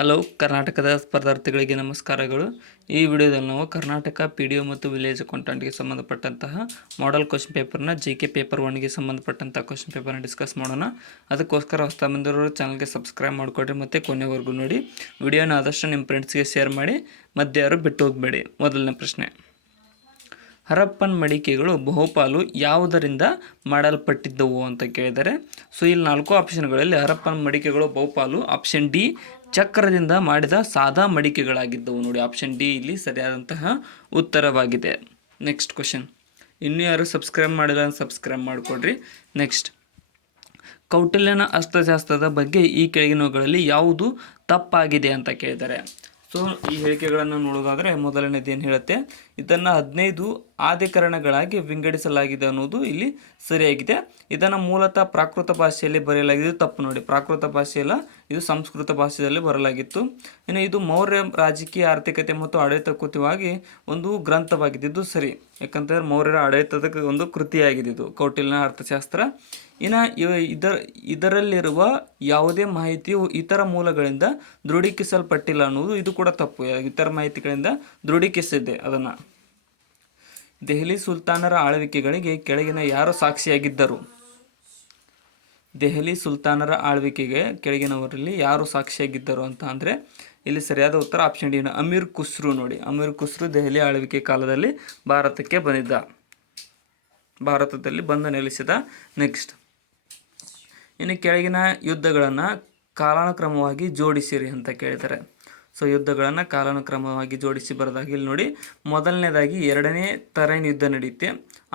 Hello ಕರ್ನಾಟಕದ ಸ್ಪರ್ಧಾರ್ಥಿಗಳಿಗೆ ನಮಸ್ಕಾರಗಳು. ಈ ವಿಡಿಯೋದಲ್ಲಿ ನಾವು ಕರ್ನಾಟಕ PDO ಮತ್ತು ವಿಲೇಜ್ ಅಕೌಂಟೆಂಟ್ಗೆ ಸಂಬಂಧಪಟ್ಟಂತಹ ಮಾಡೆಲ್ ಕ್ವಶನ್ ಪೇಪರ್ನ JK ಪೇಪರ್ 1ಗೆ ಸಂಬಂಧಪಟ್ಟಂಥ ಕ್ವಶನ್ ಪೇಪರ್ನ ಡಿಸ್ಕಸ್ ಮಾಡೋಣ. ಅದಕ್ಕೋಸ್ಕರ ಹೊಸ ಬಂದಿರೋರು ಚಾನಲ್ಗೆ ಸಬ್ಸ್ಕ್ರೈಬ್ ಮಾಡಿಕೊಡ್ರಿ ಮತ್ತು ಕೊನೆವರೆಗೂ ನೋಡಿ. ವಿಡಿಯೋನ ಆದಷ್ಟು ನಿಮ್ಮ ಫ್ರೆಂಡ್ಸ್ಗೆ ಶೇರ್ ಮಾಡಿ, ಮಧ್ಯೆ ಯಾರು ಬಿಟ್ಟು ಹೋಗಬೇಡಿ. ಮೊದಲನೇ ಪ್ರಶ್ನೆ, ಹರಪ್ಪನ್ ಮಡಿಕೆಗಳು ಬಹುಪಾಲು ಯಾವುದರಿಂದ ಮಾಡಲ್ಪಟ್ಟಿದ್ದವು ಅಂತ ಕೇಳಿದರೆ, ಸೊ ಇಲ್ಲಿ 4 ಆಪ್ಷನ್ಗಳಲ್ಲಿ ಹರಪ್ಪನ್ ಮಡಿಕೆಗಳು ಬಹುಪಾಲು ಆಪ್ಷನ್ ಡಿ ಚಕ್ರದಿಂದ ಮಾಡಿದ ಸಾದಾ ಮಡಿಕೆಗಳಾಗಿದ್ದವು. ನೋಡಿ, ಆಪ್ಷನ್ ಡಿ ಇಲ್ಲಿ ಸರಿಯಾದಂತಹ ಉತ್ತರವಾಗಿದೆ. ನೆಕ್ಸ್ಟ್ ಕ್ವಶನ್, ಇನ್ನೂ ಯಾರು ಸಬ್ಸ್ಕ್ರೈಬ್ ಮಾಡಿಲ್ಲ ಸಬ್ಸ್ಕ್ರೈಬ್ ಮಾಡಿಕೊಡ್ರಿ. ನೆಕ್ಸ್ಟ್, ಕೌಟಿಲ್ಯನ ಅರ್ಥಶಾಸ್ತ್ರದ ಬಗ್ಗೆ ಈ ಕೆಳಗಿನವುಗಳಲ್ಲಿ ಯಾವುದು ತಪ್ಪಾಗಿದೆ ಅಂತ ಕೇಳಿದ್ದಾರೆ. ಸೊ ಈ ಹೇಳಿಕೆಗಳನ್ನು ನೋಡೋದಾದರೆ ಮೊದಲನೇದು ಏನು ಹೇಳುತ್ತೆ, ಇದನ್ನು 15 ಆದಿಕರಣಗಳಾಗಿ ವಿಂಗಡಿಸಲಾಗಿದೆ ಅನ್ನೋದು ಇಲ್ಲಿ ಸರಿಯಾಗಿದೆ. ಇದನ್ನು ಮೂಲತಃ ಪ್ರಾಕೃತ ಭಾಷೆಯಲ್ಲಿ ಬರೆಯಲಾಗಿದೆ. ತಪ್ಪು ನೋಡಿ, ಪ್ರಾಕೃತ ಭಾಷೆಯಲ್ಲ, ಇದು ಸಂಸ್ಕೃತ ಭಾಷೆಯಲ್ಲಿ ಬರಲಾಗಿತ್ತು. ಇನ್ನು ಇದು ಮೌರ್ಯ ರಾಜಕೀಯ, ಆರ್ಥಿಕತೆ ಮತ್ತು ಆಡಳಿತ ಕೃತಿಯಾಗಿ ಒಂದು ಗ್ರಂಥವಾಗಿದೆ. ಇದು ಸರಿ, ಯಾಕಂತಂದರೆ ಮೌರ್ಯರ ಆಡಳಿತದ ಒಂದು ಕೃತಿಯಾಗಿದೆ ಇದು ಕೌಟಿಲ್ಯನ ಅರ್ಥಶಾಸ್ತ್ರ. ಇನ್ನು ಇದರಲ್ಲಿರುವ ಯಾವುದೇ ಮಾಹಿತಿಯು ಇತರ ಮೂಲಗಳಿಂದ ದೃಢೀಕರಿಸಲ್ಪಟ್ಟಿಲ್ಲ ಅನ್ನೋದು ಇದು ಕೂಡ ತಪ್ಪು. ಇತರ ಮಾಹಿತಿಗಳಿಂದ ದೃಢೀಕರಿಸಿದೆ ಅದನ್ನು. ದೆಹಲಿ ಸುಲ್ತಾನರ ಆಳ್ವಿಕೆಗಳಿಗೆ ಕೆಳಗಿನ ಯಾರು ಸಾಕ್ಷಿಯಾಗಿದ್ದರು? ದೆಹಲಿ ಸುಲ್ತಾನರ ಆಳ್ವಿಕೆಗೆ ಕೆಳಗಿನವರಲ್ಲಿ ಯಾರು ಸಾಕ್ಷಿಯಾಗಿದ್ದರು ಅಂತ ಅಂದರೆ ಇಲ್ಲಿ ಸರಿಯಾದ ಉತ್ತರ ಆಪ್ಷನ್ ಡಿ, ಅಮೀರ್ ಖುಸ್ರು. ನೋಡಿ, ಅಮೀರ್ ಖುಸ್ರು ದೆಹಲಿ ಆಳ್ವಿಕೆ ಕಾಲದಲ್ಲಿ ಭಾರತಕ್ಕೆ ಬಂದಿದ್ದ, ಭಾರತದಲ್ಲಿ ಬಂದು ನೆಲೆಸಿದ. ನೆಕ್ಸ್ಟ್, ಇನ್ನು ಕೆಳಗಿನ ಯುದ್ಧಗಳನ್ನು ಕಾಲಾನುಕ್ರಮವಾಗಿ ಜೋಡಿಸಿರಿ ಅಂತ ಕೇಳಿದ್ದಾರೆ. ಸೊ ಯುದ್ಧಗಳನ್ನು ಕಾಲಾನುಕ್ರಮವಾಗಿ ಜೋಡಿಸಿ ಬರೋದಾಗಿ ಇಲ್ಲಿ ನೋಡಿ, ಮೊದಲನೇದಾಗಿ 2ನೇ ತರೈನ್ ಯುದ್ಧ ನಡೆಯುತ್ತೆ,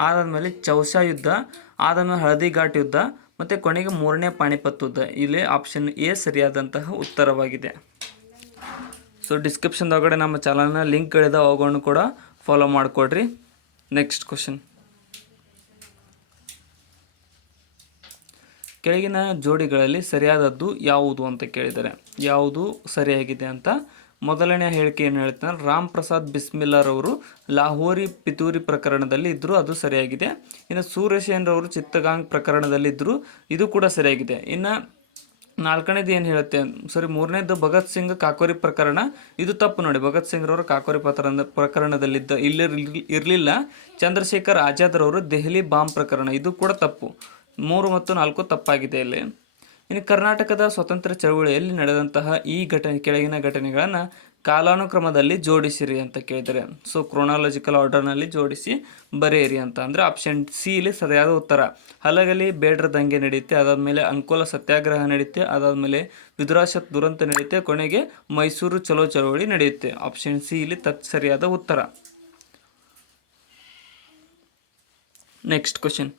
ಆದಾದಮೇಲೆ ಚೌಸಾ ಯುದ್ಧ, ಆದಾದಮೇಲೆ ಹಳದಿ ಘಾಟ್ ಯುದ್ಧ, ಮತ್ತು ಕೊನೆಗೆ 3ನೇ ಪಾಣಿಪತ್ ಯುದ್ಧ. ಇಲ್ಲಿ ಆಪ್ಷನ್ ಎ ಸರಿಯಾದಂತಹ ಉತ್ತರವಾಗಿದೆ. ಸೊ ಡಿಸ್ಕ್ರಿಪ್ಷನ್ದೊಳಗಡೆ ನಮ್ಮ ಚಾನಲ್ನ ಲಿಂಕ್ಗಳಿದ, ಅವುಗಳನ್ನು ಕೂಡ ಫಾಲೋ ಮಾಡಿಕೊಡ್ರಿ. ನೆಕ್ಸ್ಟ್ ಕ್ವಶನ್, ಕೆಳಗಿನ ಜೋಡಿಗಳಲ್ಲಿ ಸರಿಯಾದದ್ದು ಯಾವುದು ಅಂತ ಕೇಳಿದ್ದಾರೆ. ಯಾವುದು ಸರಿಯಾಗಿದೆ ಅಂತ ಮೊದಲನೇ ಹೇಳಿಕೆ ಏನು ಹೇಳ್ತಾರೆ, ರಾಮ್ ಪ್ರಸಾದ್ ಬಿಸ್ಮಿಲ್ಲಾರವರು ಲಾಹೋರಿ ಪಿತೂರಿ ಪ್ರಕರಣದಲ್ಲಿ ಇದ್ದರು, ಅದು ಸರಿಯಾಗಿದೆ. ಇನ್ನು ಸೂರ್ಯಸೇನ್ರವರು ಚಿತ್ತಗಾಂಗ್ ಪ್ರಕರಣದಲ್ಲಿ ಇದ್ದರು, ಇದು ಕೂಡ ಸರಿಯಾಗಿದೆ. ಇನ್ನು 4ನೇದು ಏನು ಹೇಳುತ್ತೆ, ಮೂರನೇದು ಭಗತ್ ಸಿಂಗ್ ಕಾಕೋರಿ ಪ್ರಕರಣ, ಇದು ತಪ್ಪು ನೋಡಿ. ಭಗತ್ ಸಿಂಗ್ರವರು ಕಾಕೋರಿ ಪ್ರಕರಣದಲ್ಲಿದ್ದ ಇರಲಿಲ್ಲ. ಚಂದ್ರಶೇಖರ್ ಆಜಾದ್ರವರು ದೆಹಲಿ ಬಾಂಬ್ ಪ್ರಕರಣ, ಇದು ಕೂಡ ತಪ್ಪು. 3 ಮತ್ತು 4 ತಪ್ಪಾಗಿದೆ ಇಲ್ಲಿ. ಇನ್ನು ಕರ್ನಾಟಕದ ಸ್ವತಂತ್ರ ಚಳವಳಿಯಲ್ಲಿ ನಡೆದಂತಹ ಈ ಕೆಳಗಿನ ಘಟನೆಗಳನ್ನು ಕಾಲಾನುಕ್ರಮದಲ್ಲಿ ಜೋಡಿಸಿರಿ ಅಂತ ಕೇಳಿದರೆ, ಸೊ ಕ್ರೋನಾಲಜಿಕಲ್ ಆರ್ಡರ್ನಲ್ಲಿ ಜೋಡಿಸಿ ಬರೆಯಿರಿ ಅಂತ ಅಂದರೆ ಆಪ್ಷನ್ ಸಿ ಇಲ್ಲಿ ಸರಿಯಾದ ಉತ್ತರ. ಹಲಗಲಿ ಬೇಡ್ರ ದಂಗೆ ನಡೆಯುತ್ತೆ, ಅದಾದಮೇಲೆ ಅಂಕೋಲ ಸತ್ಯಾಗ್ರಹ ನಡೆಯುತ್ತೆ, ಅದಾದಮೇಲೆ ವಿದುರಾಶತ್ ದುರಂತ ನಡೆಯುತ್ತೆ, ಕೊನೆಗೆ ಮೈಸೂರು ಚಲೋ ಚಳವಳಿ ನಡೆಯುತ್ತೆ. ಆಪ್ಷನ್ ಸಿ ಇಲ್ಲಿ ಸರಿಯಾದ ಉತ್ತರ. ನೆಕ್ಸ್ಟ್ ಕ್ವಶನ್,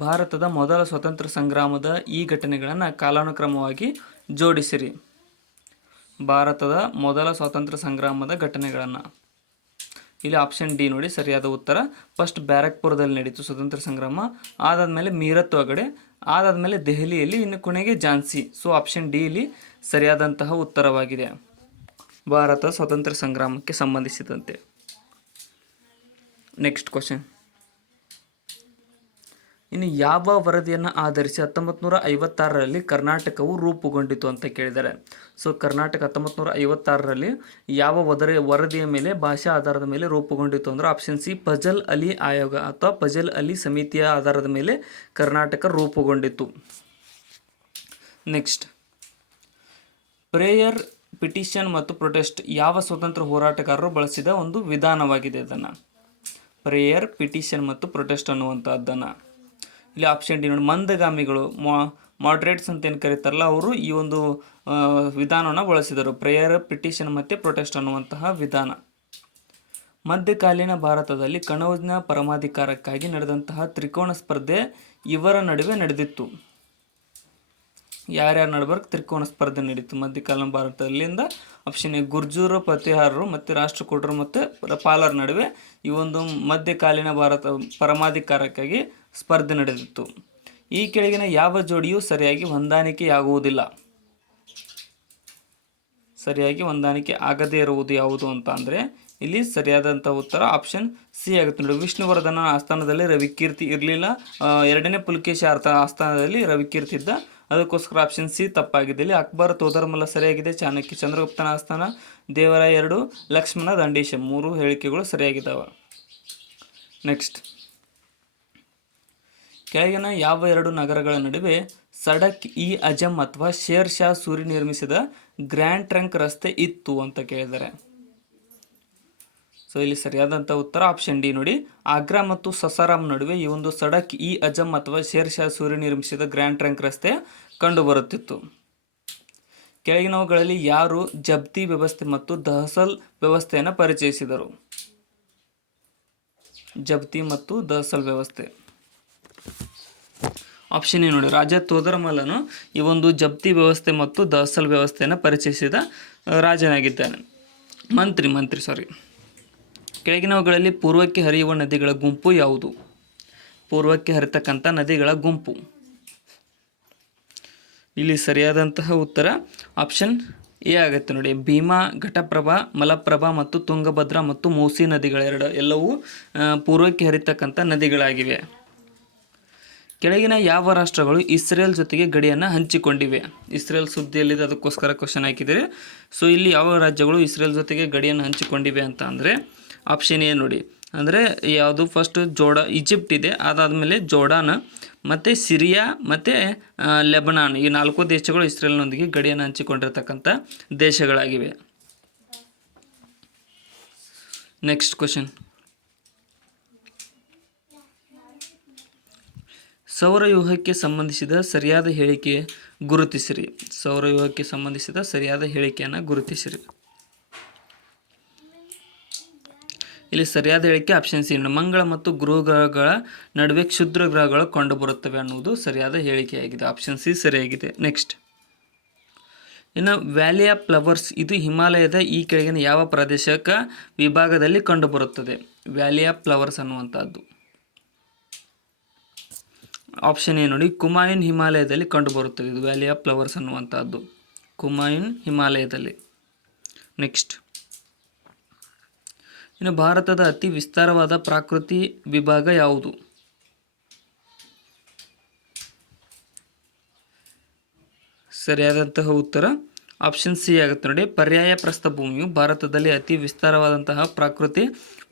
ಭಾರತದ ಮೊದಲ ಸ್ವತಂತ್ರ ಸಂಗ್ರಾಮದ ಈ ಘಟನೆಗಳನ್ನು ಕಾಲಾನುಕ್ರಮವಾಗಿ ಜೋಡಿಸಿರಿ. ಭಾರತದ ಮೊದಲ ಸ್ವಾತಂತ್ರ್ಯ ಸಂಗ್ರಾಮದ ಘಟನೆಗಳನ್ನು ಇಲ್ಲಿ ಆಪ್ಷನ್ ಡಿ ನೋಡಿ ಸರಿಯಾದ ಉತ್ತರ. ಫಸ್ಟ್ ಬ್ಯಾರಕ್ಪುರದಲ್ಲಿ ನಡೀತು ಸ್ವತಂತ್ರ ಸಂಗ್ರಾಮ, ಆದಾದಮೇಲೆ ಮೀರತ್ ಒಳಗಡೆ, ಆದಾದಮೇಲೆ ದೆಹಲಿಯಲ್ಲಿ, ಇನ್ನು ಕೊನೆಗೆ ಝಾನ್ಸಿ. ಸೊ ಆಪ್ಷನ್ ಡಿ ಇಲ್ಲಿ ಸರಿಯಾದಂತಹ ಉತ್ತರವಾಗಿದೆ ಭಾರತ ಸ್ವಾತಂತ್ರ್ಯ ಸಂಗ್ರಾಮಕ್ಕೆ ಸಂಬಂಧಿಸಿದಂತೆ. ನೆಕ್ಸ್ಟ್ ಕ್ವಶನ್, ಇನ್ನು ಯಾವ ವರದಿಯನ್ನು ಆಧರಿಸಿ 1956ರಲ್ಲಿ ಕರ್ನಾಟಕವು ರೂಪುಗೊಂಡಿತು ಅಂತ ಕೇಳಿದ್ದಾರೆ. ಸೊ ಕರ್ನಾಟಕ 1956ರಲ್ಲಿ ಯಾವ ವರದಿಯ ಮೇಲೆ, ಭಾಷಾ ಆಧಾರದ ಮೇಲೆ ರೂಪುಗೊಂಡಿತು ಅಂದರೆ ಆಪ್ಷನ್ ಸಿ ಫಜಲ್ ಅಲಿ ಆಯೋಗ ಅಥವಾ ಫಜಲ್ ಅಲಿ ಸಮಿತಿಯ ಆಧಾರದ ಮೇಲೆ ಕರ್ನಾಟಕ ರೂಪುಗೊಂಡಿತು. ನೆಕ್ಸ್ಟ್, ಪ್ರೇಯರ್, ಪಿಟಿಷನ್ ಮತ್ತು ಪ್ರೊಟೆಸ್ಟ್ ಯಾವ ಸ್ವತಂತ್ರ ಹೋರಾಟಗಾರರು ಬಳಸಿದ ಒಂದು ವಿಧಾನವಾಗಿದೆ. ಇದನ್ನು ಪ್ರೇಯರ್, ಪಿಟಿಷನ್ ಮತ್ತು ಪ್ರೊಟೆಸ್ಟ್ ಅನ್ನುವಂಥದ್ದನ್ನು ಇಲ್ಲಿ ಆಪ್ಷನ್ ಡಿ ನೋಡಿ, ಮಂದಗಾಮಿಗಳು ಮಾಡ್ರೇಟ್ಸ್ ಅಂತ ಏನು ಕರೀತಾರಲ್ಲ, ಅವರು ಈ ಒಂದು ವಿಧಾನವನ್ನು ಬಳಸಿದರು, ಪ್ರೇಯರ್, ಪಿಟಿಷನ್ ಮತ್ತು ಪ್ರೊಟೆಸ್ಟ್ ಅನ್ನುವಂತಹ ವಿಧಾನ. ಮಧ್ಯಕಾಲೀನ ಭಾರತದಲ್ಲಿ ಕನೌಜ್ನ ಪರಮಾಧಿಕಾರಕ್ಕಾಗಿ ನಡೆದಂತಹ ತ್ರಿಕೋಣ ಸ್ಪರ್ಧೆ ಇವರ ನಡುವೆ ನಡೆದಿತ್ತು. ಯಾರ್ಯಾರ ನಡುವೆ ತ್ರಿಕೋಣ ಸ್ಪರ್ಧೆ ನಡೀತು ಮಧ್ಯಕಾಲೀನ ಭಾರತದಲ್ಲಿಂದ? ಆಪ್ಷನ್ ಎ ಗುರ್ಜೂರು, ಪ್ರತಿಹಾರರು ಮತ್ತು ರಾಷ್ಟ್ರಕೂಟರು ಮತ್ತು ಪಾಲರ ನಡುವೆ ಈ ಒಂದು ಮಧ್ಯಕಾಲೀನ ಭಾರತ ಪರಮಾಧಿಕಾರಕ್ಕಾಗಿ ಸ್ಪರ್ಧೆ ನಡೆದಿತ್ತು. ಈ ಕೆಳಗಿನ ಯಾವ ಜೋಡಿಯೂ ಸರಿಯಾಗಿ ಹೊಂದಾಣಿಕೆಯಾಗುವುದಿಲ್ಲ? ಸರಿಯಾಗಿ ಹೊಂದಾಣಿಕೆ ಆಗದೇ ಇರುವುದು ಯಾವುದು ಅಂತ ಅಂದರೆ ಇಲ್ಲಿ ಸರಿಯಾದಂಥ ಉತ್ತರ ಆಪ್ಷನ್ ಸಿ ಆಗುತ್ತೆ ನೋಡಿ. ವಿಷ್ಣುವರ್ಧನ ಆಸ್ಥಾನದಲ್ಲಿ ರವಿಕೀರ್ತಿ ಇರಲಿಲ್ಲ, ಎರಡನೇ ಪುಲಕೇಶಿ ಆಸ್ಥಾನದಲ್ಲಿ ರವಿಕೀರ್ತಿ ಇದ್ದ, ಅದಕ್ಕೋಸ್ಕರ ಆಪ್ಷನ್ ಸಿ ತಪ್ಪಾಗಿದೆ. ಇಲ್ಲಿ ಅಕ್ಬರ್ ತೋದರ್ಮಲ್ಲ ಸರಿಯಾಗಿದೆ, ಚಾಣಕ್ಯ ಚಂದ್ರಗುಪ್ತನ ಆಸ್ಥಾನ, ದೇವರಾಯ 2, ಲಕ್ಷ್ಮಣ ದಂಡೀಶ 3 ಹೇಳಿಕೆಗಳು ಸರಿಯಾಗಿದ್ದಾವೆ. ನೆಕ್ಸ್ಟ್, ಕೆಳಗಿನ ಯಾವ 2 ನಗರಗಳ ನಡುವೆ ಸಡಕ್ ಇ ಅಜಮ್ ಅಥವಾ ಶೇರ್ ಶಾ ಸೂರಿ ನಿರ್ಮಿಸಿದ ಗ್ರ್ಯಾಂಡ್ ಟ್ರಂಕ್ ರಸ್ತೆ ಇತ್ತು ಅಂತ ಕೇಳಿದ್ದಾರೆ. ಸೊ ಇಲ್ಲಿ ಸರಿಯಾದಂಥ ಉತ್ತರ ಆಪ್ಷನ್ ಡಿ ನೋಡಿ. ಆಗ್ರಾ ಮತ್ತು ಸಸಾರಾಮ್ ನಡುವೆ ಈ ಒಂದು ಸಡಕ್ ಇ ಅಜಮ್ ಅಥವಾ ಶೇರ್ ಶಾ ಸೂರಿ ನಿರ್ಮಿಸಿದ ಗ್ರ್ಯಾಂಡ್ ಟ್ರಂಕ್ ರಸ್ತೆ ಕಂಡುಬರುತ್ತಿತ್ತು. ಕೆಳಗಿನವುಗಳಲ್ಲಿ ಯಾರು ಜಬ್ತಿ ವ್ಯವಸ್ಥೆ ಮತ್ತು ದಹಸಲ್ ವ್ಯವಸ್ಥೆಯನ್ನು ಪರಿಚಯಿಸಿದರು? ಜಬ್ತಿ ಮತ್ತು ದಹಸಲ್ ವ್ಯವಸ್ಥೆ. ಆಪ್ಷನ್ ಎ ನೋಡಿ, ರಾಜ ತೋದರಮಲ್ಲನು ಈ ಒಂದು ಜಪ್ತಿ ವ್ಯವಸ್ಥೆ ಮತ್ತು ದಹಸಲ್ ವ್ಯವಸ್ಥೆಯನ್ನು ಪರಿಚಯಿಸಿದ ರಾಜನಾಗಿದ್ದಾನೆ. ಮಂತ್ರಿ. ಕೆಳಗಿನವುಗಳಲ್ಲಿ ಪೂರ್ವಕ್ಕೆ ಹರಿಯುವ ನದಿಗಳ ಗುಂಪು ಯಾವುದು? ಪೂರ್ವಕ್ಕೆ ಹರಿತಕ್ಕಂಥ ನದಿಗಳ ಗುಂಪು. ಇಲ್ಲಿ ಸರಿಯಾದಂತಹ ಉತ್ತರ ಆಪ್ಷನ್ ಎ ಆಗುತ್ತೆ ನೋಡಿ. ಭೀಮಾ, ಘಟಪ್ರಭಾ, ಮಲಪ್ರಭಾ ಮತ್ತು ತುಂಗಭದ್ರಾ ಮತ್ತು ಮೂಸಿ ನದಿಗಳೆರಡು ಎಲ್ಲವೂ ಪೂರ್ವಕ್ಕೆ ಹರಿತಕ್ಕಂಥ ನದಿಗಳಾಗಿವೆ. ಕೆಳಗಿನ ಯಾವ ರಾಷ್ಟ್ರಗಳು ಇಸ್ರೇಲ್ ಜೊತೆಗೆ ಗಡಿಯನ್ನು ಹಂಚಿಕೊಂಡಿವೆ? ಇಸ್ರೇಲ್ ಸುದ್ದಿಯಲ್ಲಿದೆ, ಅದಕ್ಕೋಸ್ಕರ ಕ್ವಶನ್ ಹಾಕಿದ್ದೀರಿ. ಸೊ ಇಲ್ಲಿ ಯಾವ ರಾಜ್ಯಗಳು ಇಸ್ರೇಲ್ ಜೊತೆಗೆ ಗಡಿಯನ್ನು ಹಂಚಿಕೊಂಡಿವೆ ಅಂತ ಅಂದರೆ ಆಪ್ಷನ್ ಎ ನೋಡಿ. ಅಂದರೆ ಯಾವುದು ಫಸ್ಟ್ ಈಜಿಪ್ಟ್ ಇದೆ, ಅದಾದಮೇಲೆ ಜೋರ್ಡಾನ್ ಮತ್ತು ಸಿರಿಯಾ ಮತ್ತು ಲೆಬನಾನ್, ಈ 4 ದೇಶಗಳು ಇಸ್ರೇಲ್ನೊಂದಿಗೆ ಗಡಿಯನ್ನು ಹಂಚಿಕೊಂಡಿರ್ತಕ್ಕಂಥ ದೇಶಗಳಾಗಿವೆ. ನೆಕ್ಸ್ಟ್ ಕ್ವಶನ್, ಸೌರವ್ಯೂಹಕ್ಕೆ ಸಂಬಂಧಿಸಿದ ಸರಿಯಾದ ಹೇಳಿಕೆ ಗುರುತಿಸಿರಿ. ಸೌರವ್ಯೂಹಕ್ಕೆ ಸಂಬಂಧಿಸಿದ ಸರಿಯಾದ ಹೇಳಿಕೆಯನ್ನು ಗುರುತಿಸಿರಿ. ಇಲ್ಲಿ ಸರಿಯಾದ ಹೇಳಿಕೆ ಆಪ್ಷನ್ ಸಿ. ಮಂಗಳ ಮತ್ತು ಗುರುಗ್ರಹಗಳ ನಡುವೆ ಕ್ಷುದ್ರ ಗ್ರಹಗಳು ಕಂಡುಬರುತ್ತವೆ ಅನ್ನುವುದು ಸರಿಯಾದ ಹೇಳಿಕೆಯಾಗಿದೆ. ಆಪ್ಷನ್ ಸಿ ಸರಿಯಾಗಿದೆ. ನೆಕ್ಸ್ಟ್, ಇನ್ನು ವ್ಯಾಲಿ ಆಫ್ ಫ್ಲವರ್ಸ್ ಇದು ಹಿಮಾಲಯದ ಈ ಕೆಳಗಿನ ಯಾವ ಪ್ರಾದೇಶಿಕ ವಿಭಾಗದಲ್ಲಿ ಕಂಡುಬರುತ್ತದೆ? ವ್ಯಾಲಿ ಆಫ್ ಫ್ಲವರ್ಸ್ ಅನ್ನುವಂಥದ್ದು. ಆಪ್ಷನ್ ಎ ನೋಡಿ, ಕುಮಾಯುನ್ ಹಿಮಾಲಯದಲ್ಲಿ ಕಂಡುಬರುತ್ತದೆ. ಇದು ವ್ಯಾಲಿ ಆಫ್ ಫ್ಲವರ್ಸ್ ಅನ್ನುವಂಥದ್ದು ಕುಮಾಯುನ್ ಹಿಮಾಲಯದಲ್ಲಿ. ನೆಕ್ಸ್ಟ್, ಇನ್ನು ಭಾರತದ ಅತಿ ವಿಸ್ತಾರವಾದ ಪ್ರಾಕೃತಿ ವಿಭಾಗ ಯಾವುದು? ಸರಿಯಾದಂತಹ ಉತ್ತರ ಆಪ್ಷನ್ ಸಿ ಆಗುತ್ತೆ ನೋಡಿ. ಪರ್ಯಾಯ ಪ್ರಸ್ಥಭೂಮಿಯು ಭಾರತದಲ್ಲಿ ಅತಿ ವಿಸ್ತಾರವಾದಂತಹ ಪ್ರಾಕೃತಿ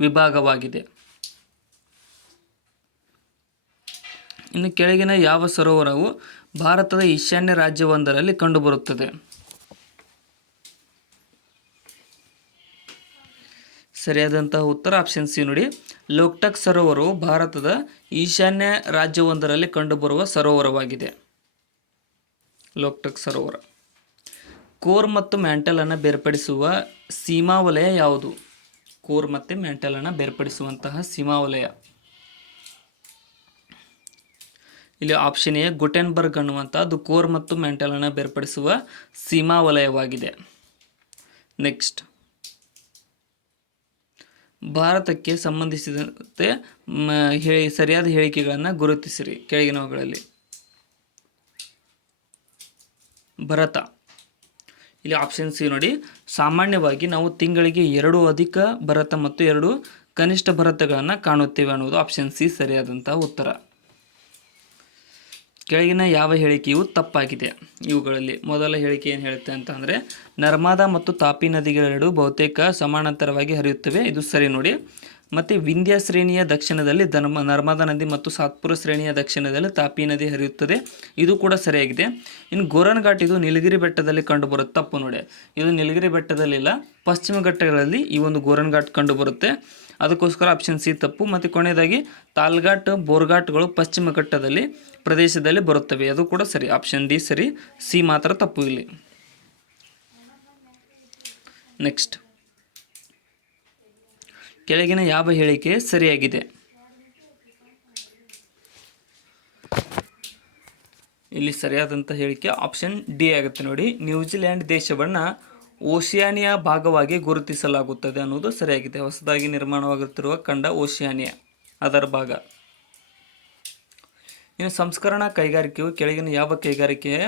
ವಿಭಾಗವಾಗಿದೆ. ಇನ್ನು ಕೆಳಗಿನ ಯಾವ ಸರೋವರವು ಭಾರತದ ಈಶಾನ್ಯ ರಾಜ್ಯವೊಂದರಲ್ಲಿ ಕಂಡುಬರುತ್ತದೆ? ಸರಿಯಾದಂತಹ ಉತ್ತರ ಆಪ್ಷನ್ ಸಿ ನೋಡಿ. ಲೋಕ್ಟಕ್ ಸರೋವರವು ಭಾರತದ ಈಶಾನ್ಯ ರಾಜ್ಯವೊಂದರಲ್ಲಿ ಕಂಡುಬರುವ ಸರೋವರವಾಗಿದೆ. ಲೋಕ್ಟಕ್ ಸರೋವರ. ಕೋರ್ ಮತ್ತು ಮ್ಯಾಂಟಲ್ ಅನ್ನು ಬೇರ್ಪಡಿಸುವ ಸೀಮಾ ವಲಯ ಯಾವುದು? ಕೋರ್ ಮತ್ತು ಮ್ಯಾಂಟಲ್ ಅನ್ನು ಬೇರ್ಪಡಿಸುವಂತಹ ಸೀಮಾ ವಲಯ. ಇಲ್ಲಿ ಆಪ್ಷನ್ ಎ ಗುಟೆನ್ಬರ್ಗ್ ಅನ್ನುವಂಥದ್ದು ಕೋರ್ ಮತ್ತು ಮ್ಯಾಂಟಲ್ ಅನ್ನು ಬೇರ್ಪಡಿಸುವ ಸೀಮಾ ವಲಯವಾಗಿದೆ. ನೆಕ್ಸ್ಟ್, ಭಾರತಕ್ಕೆ ಸಂಬಂಧಿಸಿದಂತೆ ಸರಿಯಾದ ಹೇಳಿಕೆಗಳನ್ನು ಗುರುತಿಸಿರಿ. ಕೆಳಗಿನವುಗಳಲ್ಲಿ ಭರತ. ಇಲ್ಲಿ ಆಪ್ಷನ್ ಸಿ ನೋಡಿ. ಸಾಮಾನ್ಯವಾಗಿ ನಾವು ತಿಂಗಳಿಗೆ 2 ಅಧಿಕ ಭರತ ಮತ್ತು 2 ಕನಿಷ್ಠ ಭರತಗಳನ್ನು ಕಾಣುತ್ತೇವೆ ಅನ್ನೋದು ಆಪ್ಷನ್ ಸಿ ಸರಿಯಾದಂತಹ ಉತ್ತರ. ಕೆಳಗಿನ ಯಾವ ಹೇಳಿಕೆಯು ತಪ್ಪಾಗಿದೆ? ಇವುಗಳಲ್ಲಿ ಮೊದಲ ಹೇಳಿಕೆ ಏನು ಹೇಳುತ್ತೆ ಅಂತ ಅಂದರೆ, ನರ್ಮದಾ ಮತ್ತು ತಾಪಿ ನದಿಗಳೆರಡು ಬಹುತೇಕ ಸಮಾನಾಂತರವಾಗಿ ಹರಿಯುತ್ತವೆ. ಇದು ಸರಿ ನೋಡಿ. ಮತ್ತು ವಿಂಧ್ಯ ಶ್ರೇಣಿಯ ದಕ್ಷಿಣದಲ್ಲಿ ನರ್ಮದಾ ನದಿ ಮತ್ತು ಸಾತ್ಪುರ ಶ್ರೇಣಿಯ ದಕ್ಷಿಣದಲ್ಲಿ ತಾಪಿ ನದಿ ಹರಿಯುತ್ತದೆ. ಇದು ಕೂಡ ಸರಿಯಾಗಿದೆ. ಇನ್ನು ಗೋರನ್ ಘಾಟ್ ಇದು ನೀಲಗಿರಿ ಬೆಟ್ಟದಲ್ಲಿ ಕಂಡುಬರುತ್ತೆ. ತಪ್ಪು ನೋಡಿ. ಇದು ನೀಲಗಿರಿ ಬೆಟ್ಟದಲ್ಲಿಲ್ಲ, ಪಶ್ಚಿಮ ಘಟ್ಟಗಳಲ್ಲಿ ಈ ಒಂದು ಗೋರನ್ ಘಾಟ್ ಕಂಡುಬರುತ್ತೆ. ಅದಕ್ಕೋಸ್ಕರ ಆಪ್ಷನ್ ಸಿ ತಪ್ಪು. ಮತ್ತು ಕೊನೆಯದಾಗಿ ತಾಲ್ಘಾಟ್, ಬೋರ್ಘಾಟ್ಗಳು ಪಶ್ಚಿಮ ಘಟ್ಟದಲ್ಲಿ ಪ್ರದೇಶದಲ್ಲಿ ಬರುತ್ತವೆ. ಅದು ಕೂಡ ಸರಿ. ಆಪ್ಷನ್ ಡಿ ಸರಿ, ಸಿ ಮಾತ್ರ ತಪ್ಪು ಇಲ್ಲಿ. ನೆಕ್ಸ್ಟ್, ಕೆಳಗಿನ ಯಾವ ಹೇಳಿಕೆ ಸರಿಯಾಗಿದೆ? ಇಲ್ಲಿ ಸರಿಯಾದಂಥ ಹೇಳಿಕೆ ಆಪ್ಷನ್ ಡಿ ಆಗುತ್ತೆ ನೋಡಿ. ನ್ಯೂಜಿಲೆಂಡ್ ದೇಶವನ್ನು ಓಷಿಯಾನಿಯಾ ಭಾಗವಾಗಿ ಗುರುತಿಸಲಾಗುತ್ತದೆ ಅನ್ನೋದು ಸರಿಯಾಗಿದೆ. ಹೊಸದಾಗಿ ನಿರ್ಮಾಣವಾಗುತ್ತಿರುವ ಖಂಡ ಓಷಿಯಾನಿಯಾ ಅದರ ಭಾಗ. ಇನ್ನು ಸಂಸ್ಕರಣಾ ಕೈಗಾರಿಕೆಯು ಕೆಳಗಿನ ಯಾವ ಕೈಗಾರಿಕೆಯ